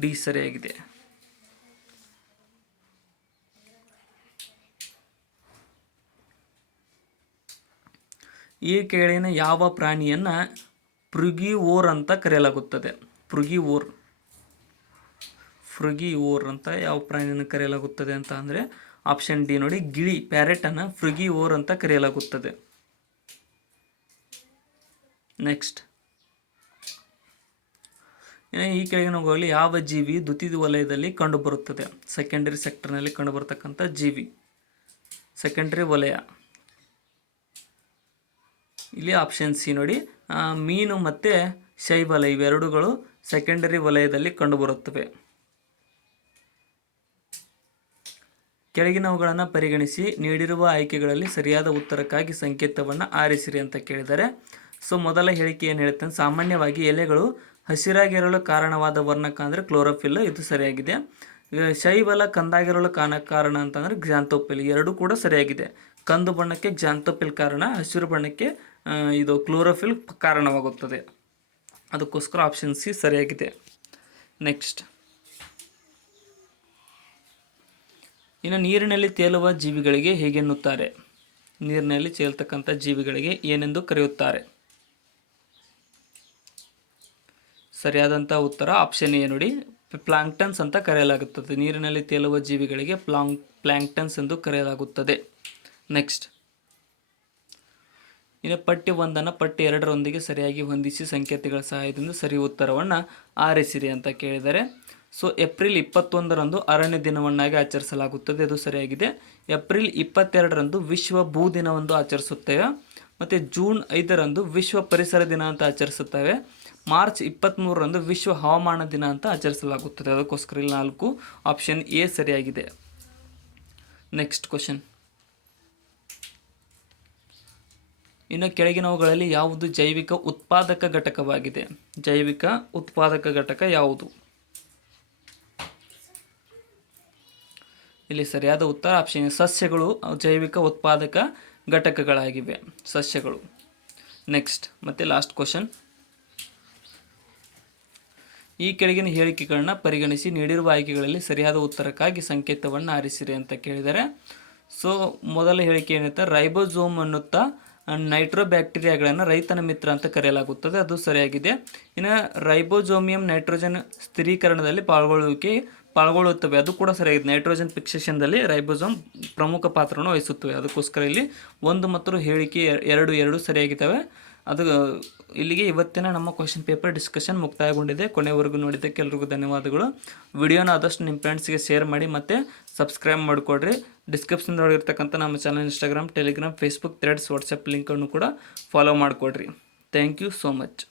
ಡಿ ಸರಿಯಾಗಿದೆ. ಈ ಕೆಳಗಿನ ಯಾವ ಪ್ರಾಣಿಯನ್ನು ಫ್ರುಗಿವೋರ್ ಅಂತ ಕರೆಯಲಾಗುತ್ತದೆ? ಫ್ರುಗಿವೋರ್ ಅಂತ ಯಾವ ಪ್ರಾಣಿಯನ್ನು ಕರೆಯಲಾಗುತ್ತದೆ ಅಂತ ಅಂದರೆ ಆಪ್ಷನ್ ಡಿ ನೋಡಿ, ಗಿಳಿ, ಪ್ಯಾರೆಟನ್ನು ಫ್ರುಗಿವೋರ್ ಅಂತ ಕರೆಯಲಾಗುತ್ತದೆ. ನೆಕ್ಸ್ಟ್, ಈ ಕೆಳಗಿನವುಗಳಲ್ಲಿ ಯಾವ ಜೀವಿ ದ್ವಿತೀಯ ವಲಯದಲ್ಲಿ ಕಂಡುಬರುತ್ತದೆ? ಸೆಕೆಂಡರಿ ಸೆಕ್ಟರ್ನಲ್ಲಿ ಕಂಡುಬರತಕ್ಕಂಥ ಜೀವಿ ಸೆಕೆಂಡರಿ ವಲಯ. ಇಲ್ಲಿ ಆಪ್ಷನ್ ಸಿ ನೋಡಿ, ಮೀನು ಮತ್ತು ಶೈಬಲ ಇವೆರಡುಗಳು ಸೆಕೆಂಡರಿ ವಲಯದಲ್ಲಿ ಕಂಡುಬರುತ್ತವೆ. ಕೆಳಗಿನವುಗಳನ್ನು ಪರಿಗಣಿಸಿ ನೀಡಿರುವ ಆಯ್ಕೆಗಳಲ್ಲಿ ಸರಿಯಾದ ಉತ್ತರಕ್ಕಾಗಿ ಸಂಕೇತವನ್ನು ಆರಿಸಿರಿ ಅಂತ ಕೇಳಿದರೆ, ಸೊ ಮೊದಲ ಹೇಳಿಕೆ ಏನು ಹೇಳುತ್ತೆ ಅಂದರೆ, ಸಾಮಾನ್ಯವಾಗಿ ಎಲೆಗಳು ಹಸಿರಾಗಿರಲು ಕಾರಣವಾದ ವರ್ಣಕ ಅಂದರೆ ಕ್ಲೋರೋಫಿಲ್, ಇದು ಸರಿಯಾಗಿದೆ. ಶೈಬಲ ಕಂದಾಗಿರಲು ಕಾರಣ ಅಂತಂದರೆ ಗ್ಜಾಂಥೋಪಿಲ್, ಎರಡೂ ಕೂಡ ಸರಿಯಾಗಿದೆ. ಕಂದು ಬಣ್ಣಕ್ಕೆ ಗ್ಜಾಂಥೋಪಿಲ್ ಕಾರಣ, ಹಸಿರು ಬಣ್ಣಕ್ಕೆ ಇದು ಕ್ಲೋರೋಫಿಲ್ ಕಾರಣವಾಗುತ್ತದೆ. ಅದಕ್ಕೋಸ್ಕರ ಆಪ್ಷನ್ ಸಿ ಸರಿಯಾಗಿದೆ. ನೆಕ್ಸ್ಟ್, ಇನ್ನು ನೀರಿನಲ್ಲಿ ತೇಲುವ ಜೀವಿಗಳಿಗೆ ಹೇಗೆನ್ನುತ್ತಾರೆ? ನೀರಿನಲ್ಲಿ ತೇಲ್ತಕ್ಕಂಥ ಜೀವಿಗಳಿಗೆ ಏನೆಂದು ಕರೆಯುತ್ತಾರೆ? ಸರಿಯಾದಂಥ ಉತ್ತರ ಆಪ್ಷನ್ ಎ ನೋಡಿ, ಪ್ಲಾಂಕ್ಟನ್ಸ್ ಅಂತ ಕರೆಯಲಾಗುತ್ತದೆ. ನೀರಿನಲ್ಲಿ ತೇಲುವ ಜೀವಿಗಳಿಗೆ ಪ್ಲಾಂಕ್ಟನ್ಸ್ ಎಂದು ಕರೆಯಲಾಗುತ್ತದೆ. ನೆಕ್ಸ್ಟ್, ಇನ್ನು ಪಟ್ಟಿ 1 ಪಟ್ಟಿ 2ರೊಂದಿಗೆ ಸರಿಯಾಗಿ ಹೊಂದಿಸಿ ಸಂಕೇತಗಳ ಸಹಾಯದಿಂದ ಸರಿ ಉತ್ತರವನ್ನು ಆರಿಸಿರಿ ಅಂತ ಕೇಳಿದರೆ. ಸೊ ಏಪ್ರಿಲ್ 21ರಂದು ಅರಣ್ಯ ದಿನವನ್ನಾಗಿ ಆಚರಿಸಲಾಗುತ್ತದೆ, ಅದು ಸರಿಯಾಗಿದೆ. ಏಪ್ರಿಲ್ 22ರಂದು ವಿಶ್ವ ಭೂ ದಿನವೆಂದು ಆಚರಿಸುತ್ತೇವೆ. ಮತ್ತು ಜೂನ್ 5ರಂದು ವಿಶ್ವ ಪರಿಸರ ದಿನ ಅಂತ ಆಚರಿಸುತ್ತೇವೆ. ಮಾರ್ಚ್ 23ರಂದು ವಿಶ್ವ ಹವಾಮಾನ ದಿನ ಅಂತ ಆಚರಿಸಲಾಗುತ್ತದೆ. ಅದಕ್ಕೋಸ್ಕರ ಇಲ್ಲಿ 4 ಆಪ್ಷನ್ ಎ ಸರಿಯಾಗಿದೆ. ನೆಕ್ಸ್ಟ್ ಕ್ವಶನ್, ಇನ್ನು ಕೆಳಗಿನವುಗಳಲ್ಲಿ ಯಾವುದು ಜೈವಿಕ ಉತ್ಪಾದಕ ಘಟಕವಾಗಿದೆ? ಜೈವಿಕ ಉತ್ಪಾದಕ ಘಟಕ ಯಾವುದು? ಇಲ್ಲಿ ಸರಿಯಾದ ಉತ್ತರ ಆಪ್ಷನ್ ಎ, ಸಸ್ಯಗಳು ಜೈವಿಕ ಉತ್ಪಾದಕ ಘಟಕಗಳಾಗಿವೆ, ಸಸ್ಯಗಳು. ನೆಕ್ಸ್ಟ್ ಮತ್ತು ಲಾಸ್ಟ್ ಕ್ವಶನ್, ಈ ಕೆಳಗಿನ ಹೇಳಿಕೆಗಳನ್ನ ಪರಿಗಣಿಸಿ ನೀಡಿರುವ ಆಯ್ಕೆಗಳಲ್ಲಿ ಸರಿಯಾದ ಉತ್ತರಕ್ಕಾಗಿ ಸಂಕೇತವನ್ನು ಆರಿಸಿರಿ ಅಂತ ಕೇಳಿದರೆ. ಸೊ ಮೊದಲ ಹೇಳಿಕೆ ಏನಿರುತ್ತೆ, ರೈಬೋಸೋಮ್ ಅನ್ನುತ್ತಾ ನೈಟ್ರೋಬ್ಯಾಕ್ಟೀರಿಯಾಗಳನ್ನು ರೈತನ ಮಿತ್ರ ಅಂತ ಕರೆಯಲಾಗುತ್ತದೆ, ಅದು ಸರಿಯಾಗಿದೆ. ಇನ್ನು ರೈಬೋಸೋಮಿಯಂ ನೈಟ್ರೋಜನ್ ಸ್ಥಿರೀಕರಣದಲ್ಲಿ ಪಾಲ್ಗೊಳ್ಳುತ್ತವೆ, ಅದು ಕೂಡ ಸರಿಯಾಗಿದೆ. ನೈಟ್ರೋಜನ್ ಫಿಕ್ಸೇಷನ್ದಲ್ಲಿ ರೈಬೋಸೋಮ್ ಪ್ರಮುಖ ಪಾತ್ರವನ್ನು ವಹಿಸುತ್ತವೆ, ಅದಕ್ಕೋಸ್ಕರ ಇಲ್ಲಿ 1 ಮತ್ತು ಹೇಳಿಕೆ 2 ಸರಿಯಾಗಿದ್ದಾವೆ. ಅದು ಇಲ್ಲಿಗೆ ಇವತ್ತಿನ ನಮ್ಮ ಕ್ವಶನ್ ಪೇಪರ್ ಡಿಸ್ಕಷನ್ ಮುಕ್ತಾಯಗೊಂಡಿದೆ. ಕೊನೆವರೆಗೂ ನೋಡಿದ್ದಕ್ಕೆ ಎಲ್ರಿಗೂ ಧನ್ಯವಾದಗಳು. ವಿಡಿಯೋನ ಆದಷ್ಟು ನಿಮ್ಮ ಫ್ರೆಂಡ್ಸ್ಗೆ ಶೇರ್ ಮಾಡಿ ಮತ್ತು ಸಬ್ಸ್ಕ್ರೈಬ್ ಮಾಡಿಕೊಡ್ರಿ. ಡಿಸ್ಕ್ರಿಪ್ಷನ್ದೊಳಗಿರ್ತಕ್ಕಂಥ ನಮ್ಮ channel Instagram, Telegram, Facebook, Threads, WhatsApp ಲಿಂಕನ್ನು ಕೂಡ ಫಾಲೋ ಮಾಡಿಕೊಡ್ರಿ. Thank you so much.